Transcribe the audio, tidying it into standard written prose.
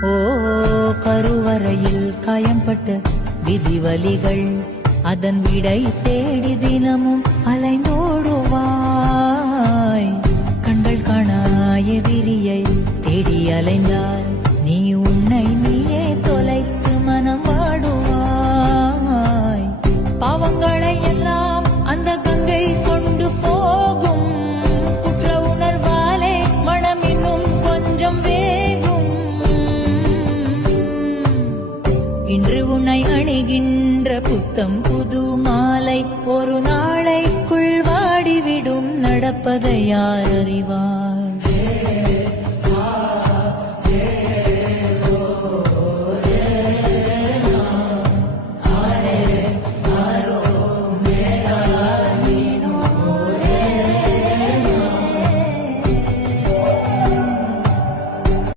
ஓ கருவறையில் காயம்பட்ட விதிவலிகள் அதன் விடை தேடி தினமும் அலைந்தோடுவாய். கண்கள் காணா எதிரியை தேடி அலைந்தால் நீ உன்னை நீயே தொலைத்து மனம் வாடுவாய். பாவங்களை எல்லாம் அந்த கங்கை கொண்டு போகும். குற்ற உணர்வாலே மனம் இன்னும் கொஞ்சம் வேகும். இன்று உன்னை அணிகின்ற புத்தம் புது மாலை ஒரு நாளைக்குள் வாடிவிடும். நடப்பதை யார் அறிவார்?